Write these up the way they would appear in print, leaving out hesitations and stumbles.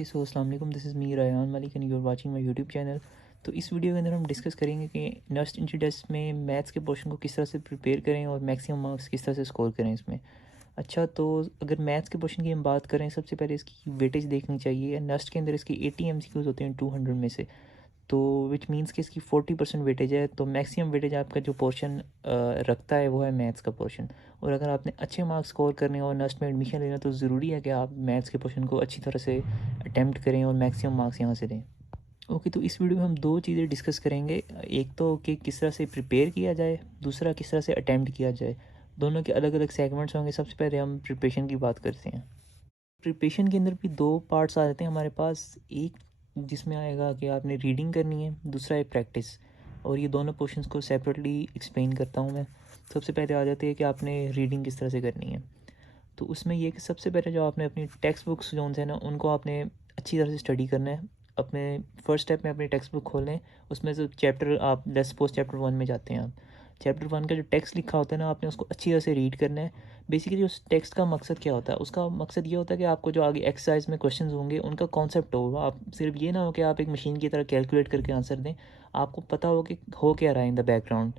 Okay so अस्सलाम वालेकुम, this is me Rayhan Malik and you are watching my YouTube channel. तो इस वीडियो के अंदर हम डिस्कस करेंगे कि नर्स्ट इंट्री टेस्ट में मैथ्स के पोर्शन को किस तरह से प्रिपेयर करें और मैक्सिमम मार्क्स किस तरह से स्कोर करें इसमें। अच्छा, तो अगर मैथ्स के पोर्शन की हम बात करें, सबसे पहले इसकी वेटेज देखनी चाहिए। नर्स्ट के अंदर इसकी 80 एमसीक्यूज होते हैं 200 में से, तो विच मीन्स कि इसकी 40% वेटेज है। तो मैक्सिमम वेटेज आपका जो पोर्शन रखता है वो है मैथ्स का पोर्शन। और अगर आपने अच्छे मार्क्स स्कोर करने और नर्स्ट में एडमिशन लेना, तो ज़रूरी है कि आप मैथ्स के पोर्शन को अच्छी तरह से अटैम्प्ट करें और मैक्सिमम मार्क्स यहाँ से दें। ओके, तो इस वीडियो में हम दो चीज़ें डिस्कस करेंगे। एक तो कि किस तरह से प्रिपेयर किया जाए, दूसरा किस तरह से अटैम्प्ट किया जाए। दोनों के अलग अलग सेगमेंट्स होंगे। सबसे पहले हम प्रिपरेशन की बात करते हैं। प्रिपरेशन के अंदर भी दो पार्ट्स आ जाते हैं हमारे पास। एक जिसमें आएगा कि आपने रीडिंग करनी है, दूसरा है प्रैक्टिस। और ये दोनों पोर्शंस को सेपरेटली एक्सप्लेन करता हूँ मैं। सबसे पहले आ जाती है कि आपने रीडिंग किस तरह से करनी है। तो उसमें ये कि सबसे पहले जो आपने अपनी टेक्स्ट बुक्स जो है ना, उनको आपने अच्छी तरह से स्टडी करना है। अपने फर्स्ट स्टेप में अपनी टेक्स्ट बुक खोलें। उसमें जो चैप्टर आप लेट्स सपोज चैप्टर 1 में जाते हैं आप, चैप्टर 1 का जो टेक्स्ट लिखा होता है ना, आपने उसको अच्छी तरह से रीड करना है। बेसिकली उस टेक्स्ट का मकसद क्या होता है? उसका मकसद ये होता है कि आपको जो आगे एक्सरसाइज में क्वेश्चंस होंगे उनका कॉन्सेप्ट हो। आप सिर्फ ये ना हो कि आप एक मशीन की तरह कैलकुलेट करके आंसर दें। आपको पता हो कि हो क्या रहा है इन द बैकग्राउंड।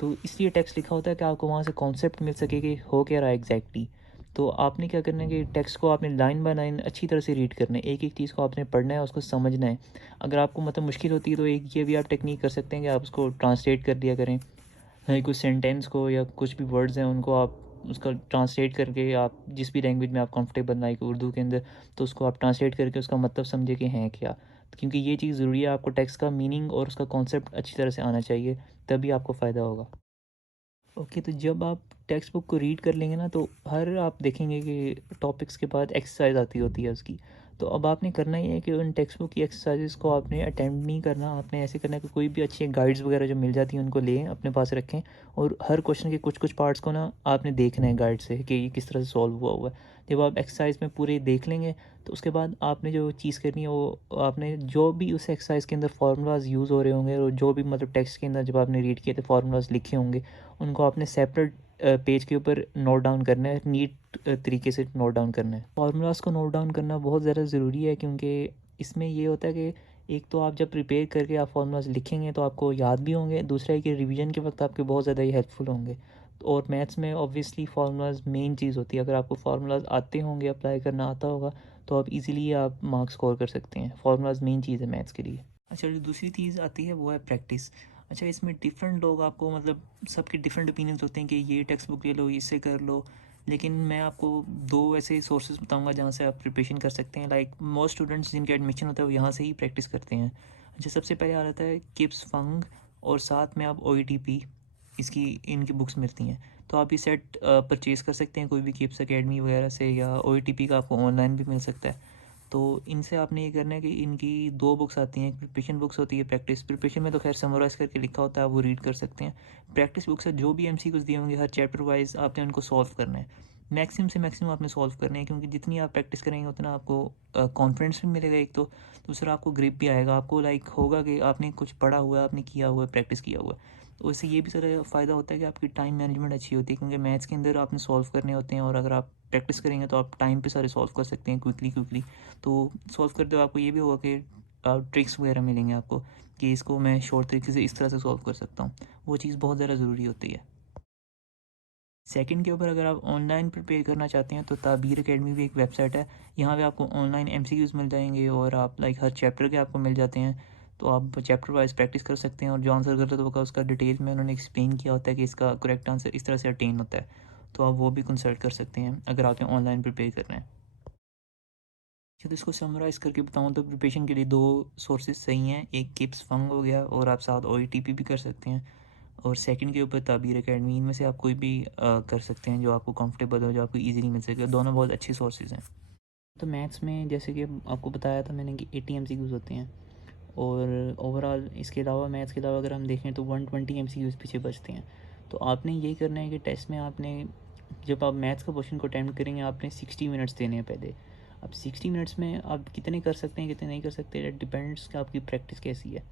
तो इसलिए टेक्स्ट लिखा होता है कि आपको वहाँ से कॉन्सेप्ट मिल सके कि हो क्या रहा है एग्जैक्टली। तो आपने क्या करना है कि टेक्स्ट को आपने लाइन बाय लाइन अच्छी तरह से रीड करना है। एक एक चीज़ को आपने पढ़ना है, उसको समझना है। अगर आपको मतलब मुश्किल होती है तो एक ये भी आप टेक्निक कर सकते हैं कि आप उसको ट्रांसलेट कर दिया करें। कुछ सेंटेंस को या कुछ भी वर्ड्स हैं उनको आप उसका ट्रांसलेट करके, आप जिस भी लैंग्वेज में आप कंफर्टेबल, लाइक उर्दू के अंदर, तो उसको आप ट्रांसलेट करके उसका मतलब समझे कि हैं क्या। क्योंकि ये चीज़ ज़रूरी है, आपको टेक्स्ट का मीनिंग और उसका कॉन्सेप्ट अच्छी तरह से आना चाहिए, तभी आपको फ़ायदा होगा। ओके, तो जब आप टेक्स्ट बुक को रीड कर लेंगे ना, तो हर आप देखेंगे कि टॉपिक्स के बाद एक्सरसाइज आती होती है उसकी। तो अब आपने करना ये है कि उन टेक्स्ट बुक की एक्सरसाइजेस को आपने अटेम्प्ट नहीं करना। आपने ऐसे करना है कि कोई भी अच्छी गाइड्स वगैरह जो मिल जाती हैं उनको लें, अपने पास रखें। और हर क्वेश्चन के कुछ कुछ पार्ट्स को ना आपने देखना है गाइड से कि ये किस तरह से सॉल्व हुआ है। जब आप एक्सरसाइज में पूरे देख लेंगे, तो उसके बाद आपने जो चीज़ करनी है वो आपने जो भी उस एक्सरसाइज के अंदर फार्मूलाज यूज़ हो रहे होंगे, और जो भी मतलब टेक्स्ट के अंदर जब आपने रीड किए थे फार्मूलाज लिखे होंगे, उनको आपने सेपरेट पेज के ऊपर नोट डाउन करना है। नीट तरीके से नोट डाउन करना है। फार्मूलाज को नोट डाउन करना बहुत ज़्यादा ज़रूरी है, क्योंकि इसमें ये होता है कि एक तो आप जब प्रिपेयर करके आप फार्मूलाज लिखेंगे तो आपको याद भी होंगे, दूसरा है कि रिवीजन के वक्त आपके बहुत ज़्यादा ही हेल्पफुल होंगे। और मैथ्स में ऑब्वियसली फार्मूलाज मेन चीज़ होती है। अगर आपको फार्मूलाज आते होंगे, अप्लाई करना आता होगा, तो आप इजीली आप मार्क्स स्कोर कर सकते हैं। फार्मूलाज मेन चीज़ है मैथ्स के लिए। अच्छा, जो दूसरी चीज़ आती है वो है प्रैक्टिस। अच्छा, इसमें डिफरेंट लोग आपको मतलब सबके डिफरेंट ओपिनियंस होते हैं कि ये टेक्स्ट बुक ले लो, इससे कर लो। लेकिन मैं आपको दो ऐसे सोर्सेज बताऊंगा जहाँ से आप प्रिपरेशन कर सकते हैं। लाइक मोस्ट स्टूडेंट्स जिनके एडमिशन होता है वो यहाँ से ही प्रैक्टिस करते हैं। अच्छा, सबसे पहले आ जाता है किप्स फंग, और साथ में आप OETP, इसकी इनकी बुक्स मिलती हैं। तो आप ये सेट परचेज़ कर सकते हैं कोई भी किप्स एकेडमी वगैरह से, या OETP का आपको ऑनलाइन भी मिल सकता है। तो इनसे आपने ये करना है कि इनकी दो बुक्स आती हैं। प्रिपरेशन बुक्स होती है, प्रैक्टिस। प्रिपरेशन में तो खैर समराइज़ करके लिखा होता है, वो रीड कर सकते हैं। प्रैक्टिस बुक से जो भी MCQs दिए होंगे हर चैप्टर वाइज आपने उनको सॉल्व करना है। मैक्सिमम से मैक्सिमम आपने सॉल्व करने हैं, क्योंकि जितनी आप प्रैक्टिस करेंगे उतना आपको कॉन्फिडेंस भी मिलेगा एक तो, दूसरा आपको ग्रिप भी आएगा। आपको लाइक होगा कि आपने कुछ पढ़ा हुआ है, आपने किया हुआ है, प्रैक्टिस किया हुआ है। तो इससे ये भी सारा फ़ायदा होता है कि आपकी टाइम मैनेजमेंट अच्छी होती है, क्योंकि मैथ्स के अंदर आपने सॉल्व करने होते हैं, और अगर आप प्रैक्टिस करेंगे तो आप टाइम पे सारे सॉल्व कर सकते हैं क्विकली क्विकली। तो सॉल्व करते हुए आपको ये भी होगा कि ट्रिक्स वगैरह मिलेंगे आपको कि इसको मैं शॉर्ट तरीके से इस तरह से सॉल्व कर सकता हूँ। वो चीज़ बहुत ज़्यादा ज़रूरी होती है। सेकंड के ऊपर अगर आप ऑनलाइन प्रिपेयर करना चाहते हैं, तो ताबीर एकेडमी भी एक वेबसाइट है। यहाँ पे आपको ऑनलाइन MCQs मिल जाएंगे, और आप लाइक हर चैप्टर के आपको मिल जाते हैं। तो आप चैप्टर वाइज प्रैक्टिस कर सकते हैं, और जो आंसर करते होगा उसका डिटेल में उन्होंने एक्सप्लेन किया होता है कि इसका करेक्ट आंसर इस तरह से अटेन होता है। तो आप वो भी कंसल्ट कर सकते हैं अगर आपने ऑनलाइन प्रिपेयर करना है। अच्छा, तो इसको समराइज़ करके बताऊँ तो प्रिपरेशन के लिए दो सोर्सेज सही हैं। एक किप्स फंग हो गया, और आप साथ OETP भी कर सकते हैं। और सेकंड के ऊपर ताबीर एकेडमी। इनमें से आप कोई भी कर सकते हैं जो आपको कंफर्टेबल हो, जो आपको इजीली मिल सके। दोनों बहुत अच्छी सोर्सेज हैं। तो मैथ्स में जैसे कि आपको बताया था मैंने कि 80 MCQs होते हैं। और ओवरऑल इसके अलावा, मैथ्स के अलावा अगर हम देखें तो 120 MCQs पीछे बचते हैं। तो आपने यही करना है कि टेस्ट में आपने, जब आप मैथ्स का क्वेश्चन को अटैम्प्ट करेंगे, आपने 60 मिनट्स देने हैं पहले। अब 60 मिनट्स में आप कितने कर सकते हैं, कितने नहीं कर सकते, इट डिपेंड्स कि आपकी प्रैक्टिस कैसी है।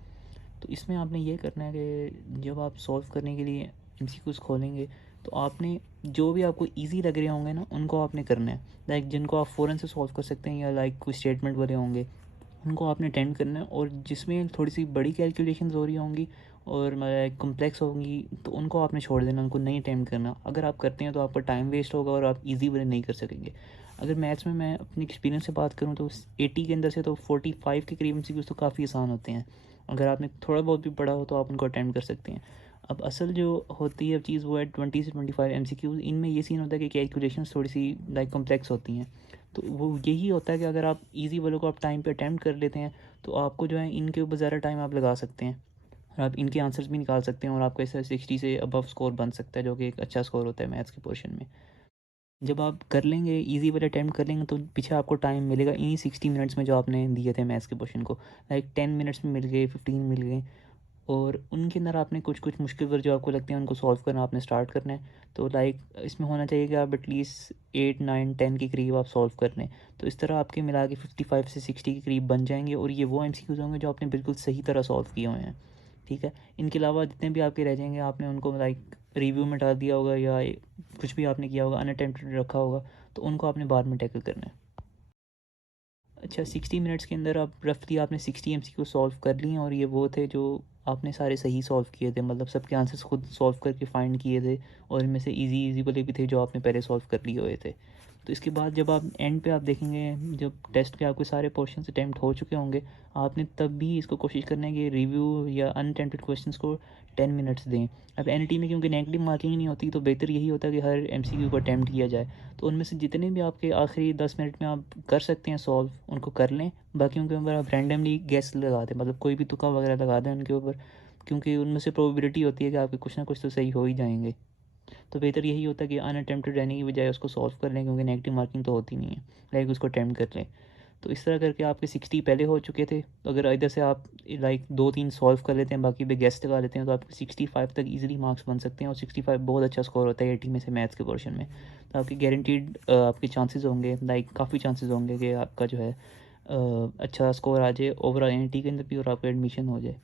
तो इसमें आपने ये करना है कि जब आप सॉल्व करने के लिए MCQs खोलेंगे, तो आपने जो भी आपको ईज़ी लग रहे होंगे ना, उनको आपने करना है। लाइक जिनको आप फ़ौरन से सॉल्व कर सकते हैं, या लाइक कोई स्टेटमेंट वाले होंगे, उनको आपने अटेम्प्ट करना है। और जिसमें थोड़ी सी बड़ी कैलकुलेशंस हो रही होंगी और मतलब कॉम्प्लेक्स होंगी, तो उनको आपने छोड़ देना, उनको नहीं अटेम्प्ट करना। अगर आप करते हैं तो आपका टाइम वेस्ट होगा और आप इजी वाले नहीं कर सकेंगे। अगर मैथ्स में मैं अपने एक्सपीरियंस से बात करूँ तो 80 के अंदर से तो 45 के करीब एमसीक्यूज़ तो काफ़ी आसान होते हैं। अगर आपने थोड़ा बहुत भी पढ़ा हो तो आप उनको अटेम्प्ट कर सकते हैं। अब असल जो होती है चीज़ वो है 20 से 25 एमसीक्यूज़। इनमें ये सीन होता है कि कैलकुलेशंस थोड़ी सी लाइक कॉम्प्लेक्स होती हैं। तो वो यही होता है कि अगर आप इजी वालों को आप टाइम पे अटेम्प्ट कर लेते हैं, तो आपको जो है इनके ऊपर ज़्यादा टाइम आप लगा सकते हैं और आप इनके आंसर्स भी निकाल सकते हैं, और आपका ऐसा 60 से अबव स्कोर बन सकता है, जो कि एक अच्छा स्कोर होता है मैथ्स के पोर्शन में। जब आप कर लेंगे इजी वाले अटेम्प्ट कर लेंगे, तो पीछे आपको टाइम मिलेगा इन्हीं 60 मिनट्स में जो आपने दिए थे मैथ्स के क्वेश्चन को। लाइक 10 मिनट्स में मिल गए, 15 मिल गए, और उनके अंदर आपने कुछ कुछ मुश्किल वर्ड जो आपको लगते हैं उनको सॉल्व करना आपने स्टार्ट करना है। तो लाइक इसमें होना चाहिए कि आप एटलीस्ट 8 9 10 के करीब आप सॉल्व कर लें। तो इस तरह आपके मिला के 55 से 60 के करीब बन जाएंगे, और ये वो एमसीक्यूज होंगे जो आपने बिल्कुल सही तरह सॉल्व किए हुए हैं। ठीक है। इनके अलावा जितने भी आपके रह जाएंगे, आपने उनको लाइक रिव्यू में डाल दिया होगा, या कुछ भी आपने किया होगा, अनअटेम्प्टेड रखा होगा, तो उनको आपने बाद में टैकल करना है। अच्छा, 60 मिनट्स के अंदर आप रफली आपने 60 एमसीक्यू सॉल्व कर लिए, और ये वो थे जो आपने सारे सही सॉल्व किए थे, मतलब सबके आंसर्स खुद सॉल्व करके फाइंड किए थे, और इनमें से इजी इजी वाले भी थे जो आपने पहले सॉल्व कर लिए हुए थे। तो इसके बाद जब आप एंड पे आप देखेंगे, जब टेस्ट पे आपके सारे पोर्शन अटैम्प्ट हो चुके होंगे, आपने तब भी इसको कोशिश करना है कि रिव्यू या अनअटेम्प्टेड क्वेश्चंस को 10 मिनट्स दें। अब एनईटी में क्योंकि नेगेटिव मार्किंग नहीं होती, तो बेहतर यही होता है कि हर एमसीक्यू को अटैम्प्ट किया जाए। तो उनमें से जितने भी आपके आखिरी 10 मिनट में आप कर सकते हैं सॉल्व, उनको कर लें। बाकी उनके ऊपर आप रैंडमली गैस लगा दें, मतलब कोई भी तुक्का वगैरह लगा दें उनके ऊपर, क्योंकि उनमें से प्रोबेबिलिटी होती है कि आपके कुछ ना कुछ तो सही हो ही जाएंगे। तो बेहतर यही होता है कि अनअटेम्प्टेड रहने की बजाय उसको सॉल्व कर लें, क्योंकि नेगेटिव मार्किंग तो होती नहीं है, लाइक उसको अटैम्प्ट कर लें। तो इस तरह करके आपके 60 पहले हो चुके थे। तो अगर इधर से आप लाइक 2 3 सॉल्व कर लेते हैं, बाकी पे गेस्ट लगा लेते हैं, तो आपके 65 तक इजीली मार्क्स बन सकते हैं, और 65 बहुत अच्छा स्कोर होता है 80 में से मैथ्स के पोर्शन में। तो आपकी गारंटीड आपके चांसेस होंगे, लाइक काफ़ी चांसेस होंगे कि आपका जो है अच्छा स्कोर आ जाए ओवरऑल एनईटी के अंदर भी, और आपका एडमिशन हो जाए।